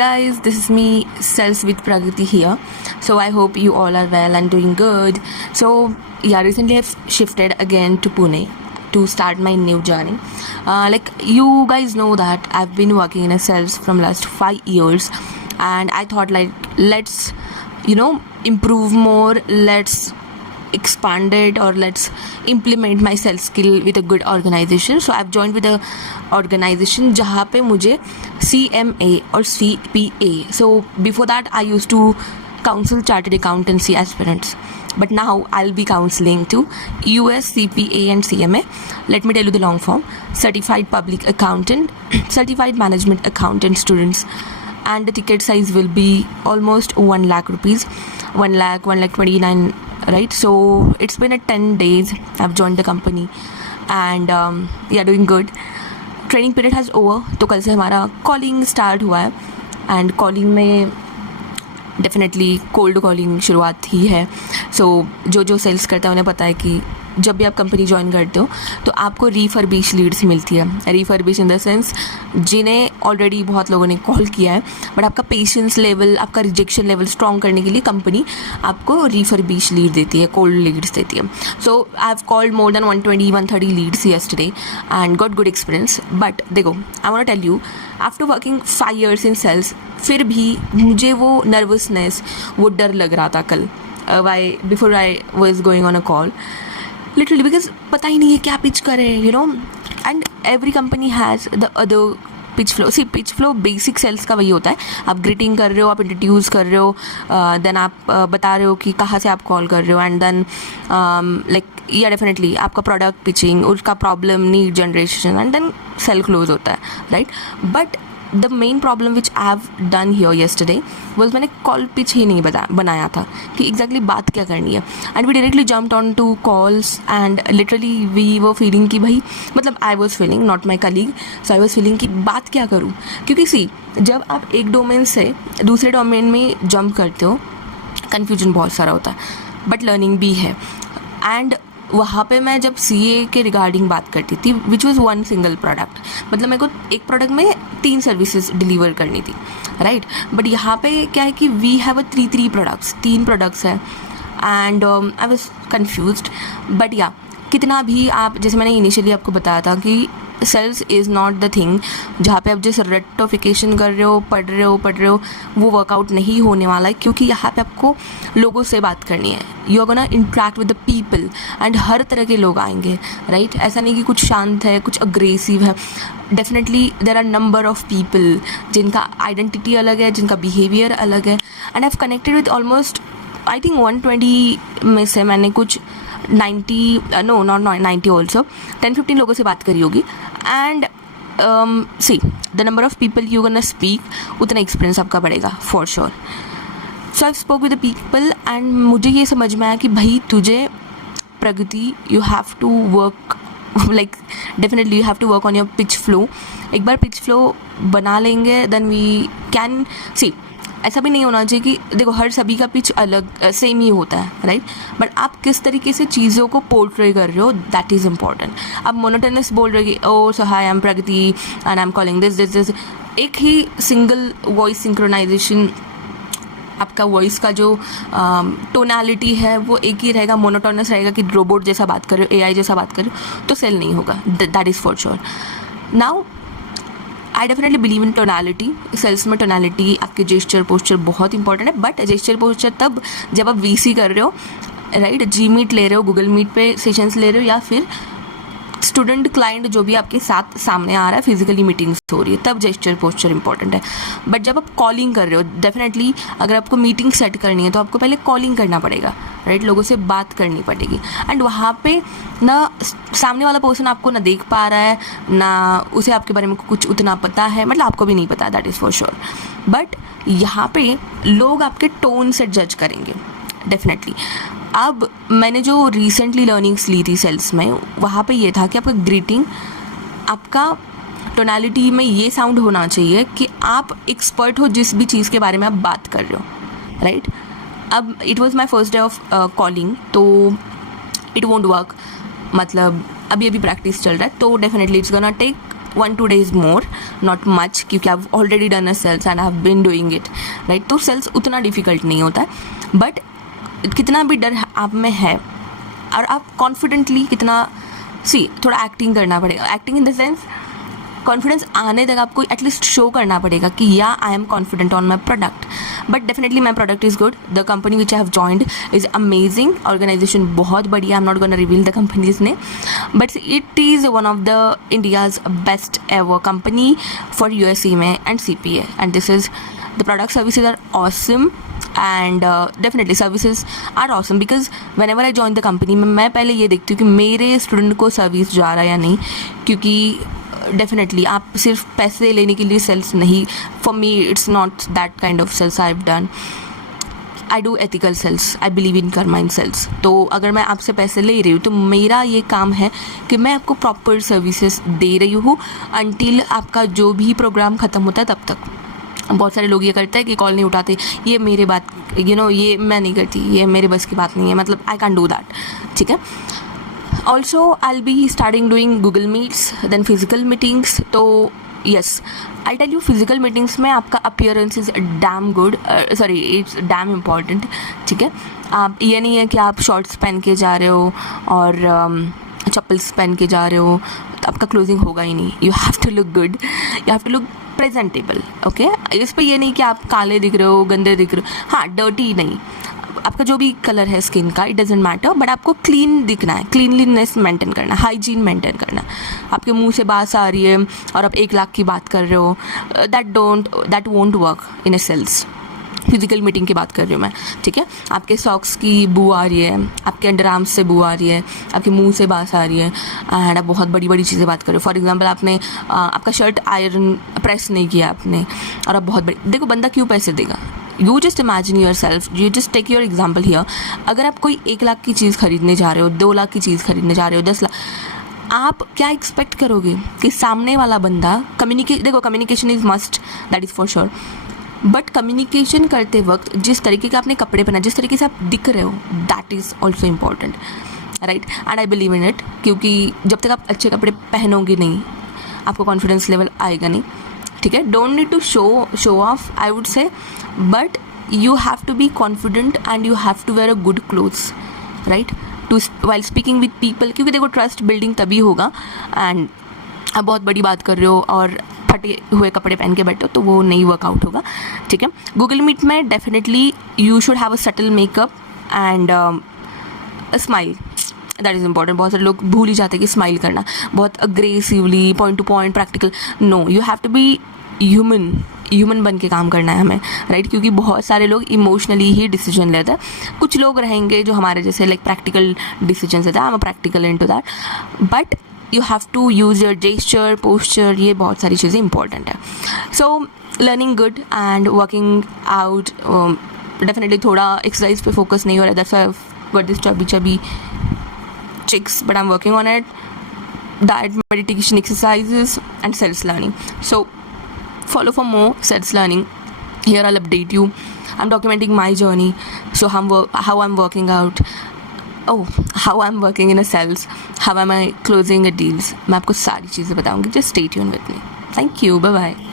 Guys, this is me, Sales with Pragati here. So I hope you all are well and doing good. So yeah, recently I've shifted again to Pune to start my new journey. Like you guys know that I've been working in a sales from last 5 years, and I thought like let's improve more, let's expand it, or let's implement my sales skill with a good organization. So I've joined with a organization जहाँ पे मुझे CMA और CPA. So before that I used to counsel chartered accountancy aspirants, but now I'll be counseling to US CPA and CMA. Let me tell you the long form: certified public accountant, certified management accountant students, and the ticket size will be almost 1 lakh rupees, 1 lakh 29, right? So it's been a 10 days I've joined the company, and doing good. Training period has over, तो कल से हमारा calling start हुआ है, and calling में definitely cold calling शुरुआत ही है. सो जो सेल्स करता है उन्हें पता है कि जब भी आप कंपनी ज्वाइन करते हो तो आपको रीफर्बिश लीड्स मिलती है. रीफर्बिश इन द सेंस जिन्हें ऑलरेडी बहुत लोगों ने कॉल किया है, बट आपका पेशेंस लेवल, आपका रिजेक्शन लेवल स्ट्रॉन्ग करने के लिए कंपनी आपको रीफर्बिश लीड देती है, कोल्ड लीड्स देती है. So I have called more than 120-130 leads yesterday and got good experience. But देखो, I want to tell you, after working 5 years in sales, फिर भी मुझे वो नर्वसनेस, वो डर लग रहा था कल before I was going on a call, literally, because पता ही नहीं है क्या पिच करें, and every company has the other pitch flow. See, pitch flow basic sales का वही होता है. आप ग्रीटिंग कर रहे हो, आप इंट्रोड्यूस कर रहे हो, देन आप बता रहे हो कि कहाँ से आप कॉल कर रहे हो, एंड देन लाइक डेफिनेटली आपका प्रोडक्ट पिचिंग, उसका problem, need generation, and then sale close होता है, right. But the main problem which I have done here yesterday was, मैंने कॉल पिच ही नहीं बनाया था कि एग्जैक्टली बात क्या करनी है, and we directly jumped on to calls, and literally we were feeling कि भाई, मतलब I was feeling, not my colleague, so I was feeling कि बात क्या करूँ. क्योंकि सी, जब आप एक डोमेन से दूसरे डोमेन में जंप करते हो, कन्फ्यूजन बहुत सारा होता है, बट लर्निंग भी है. एंड वहाँ पे मैं जब CA के रिगार्डिंग बात करती थी, which was one single product, मतलब मेरे को एक प्रोडक्ट में 3 सर्विसेज डिलीवर करनी थी, राइट. बट यहाँ पे क्या है कि we have a 3 products, 3 products हैं, and I was confused. But yeah, कितना भी आप, जैसे मैंने इनिशियली आपको बताया था कि sales is not the thing जहाँ पे आप जिस रेक्टिफिकेशन कर रहे हो, पढ़ रहे हो, वो वर्कआउट नहीं होने वाला है, क्योंकि यहाँ पे आपको लोगों से बात करनी है. You are gonna interact with the people, and हर तरह के लोग आएंगे, राइट. ऐसा नहीं कि कुछ शांत है, कुछ अग्रेसिव है. Definitely there are number of people जिनका आइडेंटिटी अलग है, जिनका बिहेवियर अलग है, and I have connected with almost, I think 120 में से मैंने कुछ 90 नॉट 90 ऑल्सो 10-15 लोगों से बात करी होगी. And see, the number of people you gonna speak, उतना एक्सपीरियंस आपका बढ़ेगा for sure. So I spoke with the people, and मुझे ये समझ में आया कि भाई, तुझे Pragati, you have to work, like definitely you have to work on your pitch flow. एक बार पिच फ्लो बना लेंगे, देन वी कैन सी. ऐसा भी नहीं होना चाहिए कि देखो हर सभी का पिच अलग सेम ही होता है, राइट. बट आप किस तरीके से चीज़ों को पोर्ट्रे कर रहे हो, दैट इज़ इम्पॉर्टेंट. आप मोनोटोनस बोल रहे हो, oh so hi, I am Pragati and I am calling this, एक ही सिंगल वॉइस सिंक्रोनाइजेशन, आपका वॉइस का जो टोनैलिटी है वो एक ही रहेगा, मोनोटोनस रहेगा कि रोबोट जैसा बात कर रहे हो, AI जैसा बात कर रहे हो, तो सेल नहीं होगा. That is for sure. Now I definitely believe in tonality. Sales में टोनैलिटी, आपके जेस्चर पोस्चर बहुत इंपॉर्टेंट है. बट जेस्चर पोस्चर तब जब आप VC कर रहे हो, राइट, Gmeet ले रहे हो, गूगल मीट पे सेशंस ले रहे हो, या फिर स्टूडेंट क्लाइंट जो भी आपके साथ सामने आ रहा है, फिजिकली मीटिंग्स हो रही है, तब जेस्चर पोस्चर इंपॉर्टेंट है. बट जब आप कॉलिंग कर रहे हो, डेफिनेटली अगर आपको मीटिंग सेट करनी है तो आपको पहले कॉलिंग करना पड़ेगा, राइट. लोगों से बात करनी पड़ेगी, एंड वहाँ पे ना सामने वाला पर्सन आपको ना देख पा रहा है, ना उसे आपके बारे में कुछ उतना पता है, मतलब आपको भी नहीं पता, that is for sure. But यहाँ पे लोग आपके टोन से जज करेंगे, डेफिनेटली. अब मैंने जो रिसेंटली लर्निंग्स ली थी सेल्स में, वहाँ पे ये था कि आपका ग्रीटिंग, आपका टोनैलिटी में ये साउंड होना चाहिए कि आप एक्सपर्ट हो जिस भी चीज़ के बारे में आप बात कर रहे हो, राइट. अब it was my first day of calling, तो इट वोंट वर्क, मतलब अभी प्रैक्टिस चल रहा है, तो definitely it's gonna take 1-2 days more, not much, क्योंकि I've already done a sales and I've been doing it, right? तो sales उतना difficult नहीं होता है, but कितना भी डर आप में है और आप कॉन्फिडेंटली कितना थोड़ा एक्टिंग करना पड़ेगा. Acting in the sense confidence आने तक आपको एटलीस्ट शो करना पड़ेगा कि yeah I am confident on my product. But definitely my product is good. The company which I have joined is amazing. Organisation बहुत बढ़िया. I am not gonna reveal the company's name, but it is one of the India's best ever company for USE में and CPA. And this is the product services are awesome and definitely services are awesome because whenever I join the company में मैं पहले ये देखती हूँ कि मेरे student को सर्विस जा रहा है या नहीं, क्योंकि डेफिनेटली आप सिर्फ पैसे लेने के लिए सेल्स नहीं. For me it's not that kind of sales I have done. I do ethical sales. I believe in करमाइन सेल्स. तो अगर मैं आपसे पैसे ले रही हूँ तो मेरा ये काम है कि मैं आपको प्रॉपर सर्विसेज दे रही हूँ अनटिल आपका जो भी प्रोग्राम ख़त्म होता है तब तक. बहुत सारे लोग ये करते हैं कि कॉल नहीं उठाते. ये मेरे बात ये मैं नहीं करती, ये मेरे बस की बात नहीं है, मतलब आई कैन डू दैट. ठीक है. Also, I'll be starting doing Google Meets, then physical meetings. तो yes, I'll tell you physical meetings में आपका appearance is damn good. It's damn important. ठीक है. आप ये नहीं है कि आप शॉर्ट्स पहन के जा रहे हो और चप्पल्स पहन के जा रहे हो तो आपका क्लोजिंग होगा ही नहीं. You have to look good, you have to look presentable. Okay. इस पर ये नहीं कि आप काले दिख रहे हो, गंदे दिख रहे हो. हाँ, डर्टी नहीं, आपका जो भी कलर है स्किन का, इट डजेंट मैटर, बट आपको क्लीन दिखना है, क्लीनलीनेस मेंटेन करना, हाइजीन मेंटेन करना. आपके मुंह से बात आ रही है और आप 1 लाख की बात कर रहे हो, that won't work in a sales. Physical meeting की बात कर रही हूँ मैं. ठीक है. आपके सॉक्स की बू आ रही है, आपके अंडर आर्म्स से बू आ रही है, आपके मुंह से बात आ रही है एंड आप बहुत बड़ी बड़ी चीज़ें बात कर रहे हो. फॉर एग्जांपल आपने आपका शर्ट आयरन प्रेस नहीं किया आपने और आप बहुत बड़ी, देखो बंदा क्यों पैसे देगा. You just imagine yourself, you just take your example here. अगर आप कोई 1 लाख की चीज़ खरीदने जा रहे हो, 2 लाख की चीज़ खरीदने जा रहे हो, 10 लाख, आप क्या एक्सपेक्ट करोगे कि सामने वाला बंदा देखो communication is must, that is for sure, but communication करते वक्त जिस तरीके के आपने कपड़े पहना, जिस तरीके से आप दिख रहे हो, that is also important, right. And I believe in it, क्योंकि जब तक आप अच्छे कपड़े पहनोगे नहीं आपको कॉन्फिडेंस लेवल आएगा नहीं. ठीक है. Don't need to show off, I would say, but you have to be confident and you have to wear a good clothes, right, to while speaking with people. क्योंकि देखो ट्रस्ट बिल्डिंग तभी होगा. And आप बहुत बड़ी बात कर रहे हो और फटे हुए कपड़े पहन के बैठो तो वो नहीं वर्कआउट होगा. ठीक है. गूगल मीट में definitely you should have a subtle makeup and a smile, that is important. बहुत सारे लोग भूल ही जाते हैं कि स्माइल करना बहुत aggressively, point to point, practical. No, you have to be human बन के काम करना है हमें, राइट. क्योंकि बहुत सारे लोग इमोशनली ही डिसीजन लेते हैं. कुछ लोग रहेंगे जो हमारे जैसे लाइक प्रैक्टिकल डिसीजन लेते हैं. I am practical into that, but you have to use your gesture, posture, ये बहुत सारी चीज़ें इंपॉर्टेंट है. So learning good and working out. Definitely थोड़ा एक्सरसाइज पे फोकस नहीं हो रहा है, that's why I got this chubby chicks, but I'm working on it. Diet, meditation, exercises and self-learning. So follow for more self-learning. Here I'll update you. I'm documenting my journey. So how I'm working out. How I'm working in a sales. How am I closing a deals. मैं आपको सारी चीज़ें बताऊँगी. Just stay tuned with me. Thank you. Bye-bye.